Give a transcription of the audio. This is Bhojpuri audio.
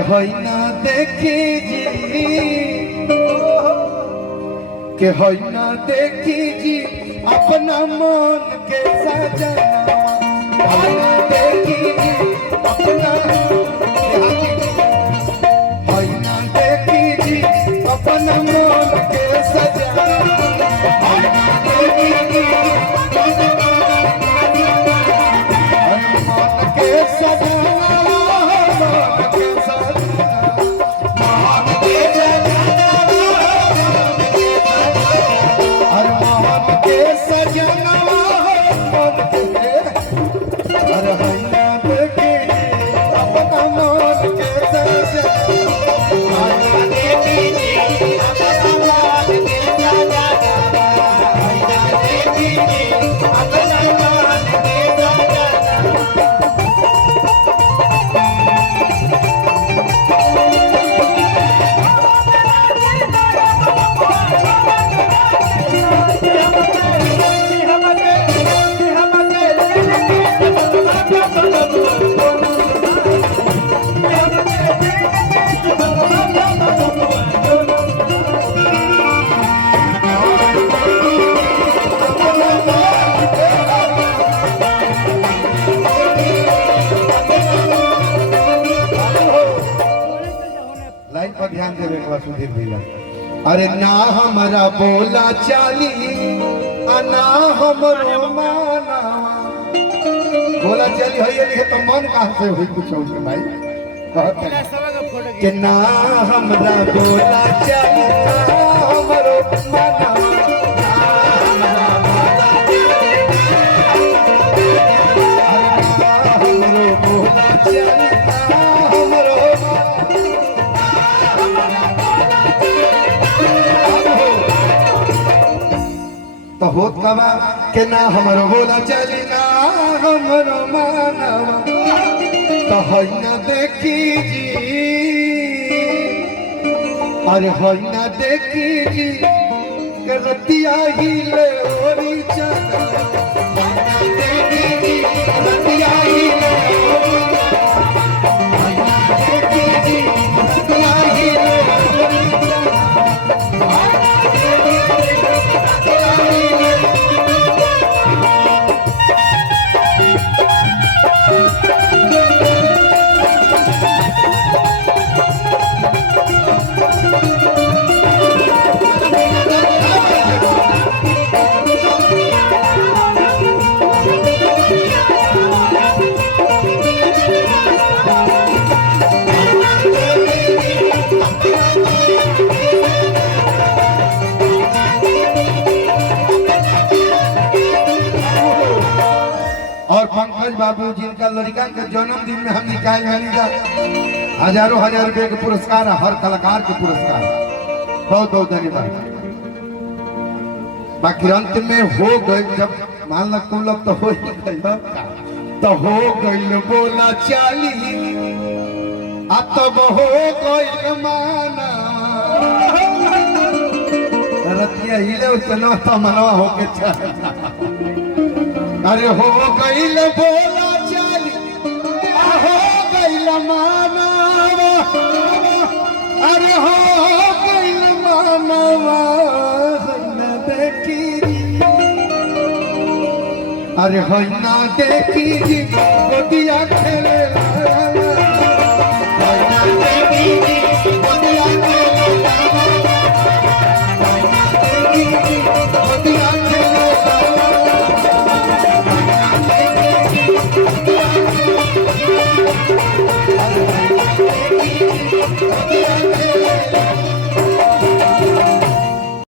হইনা দেখি জি के হইনা দেখি জি अपना मन के सजना হইনা দেখি জি अपना হইনা দেখি জি अपना मन के सजना হইना দেখি জি मन के सजना ध्यान देवे सुधीर भैया। अरे ना हमारा बोला चाली ना हमरो माना बोला चाली है तो मन कहाँ से हुई कुछ भाई कि ना हमारा बोला चाली ना हमरो माना बोला चाली तो होत कवा के ना हमरो बोला चली ना हमरो मानवा तो हइना देखी जी अरे हइना देखी जी के रतिया हिले ओरी चला हइना देखी जी रतिया हिले ओरी हइना देखी जी रतिया हिले ओरी और पंकज बाबू जिनका लड़का के जन्मदिन में हम निकाल वाली हजारों हजार रुपए के पुरस्कार हर कलाकार के पुरस्कार बहुत बहुत धन्यवाद। बाकी अंत में हो गए जब मान लो तुम लोग तो हो ही गए तो हो गई बोला चाली तब हो गई माना रतिया हिले उतना तो मनवा होके चला अरे हो गईल बोला चाली हो गईल मानवा अरे हो गईल मानवा हइना देखी अरे हइना देखी जी गोदिया खेले हइना देखी जी गोदिया खेले हइना देखी जी गोदिया खेले Yeah.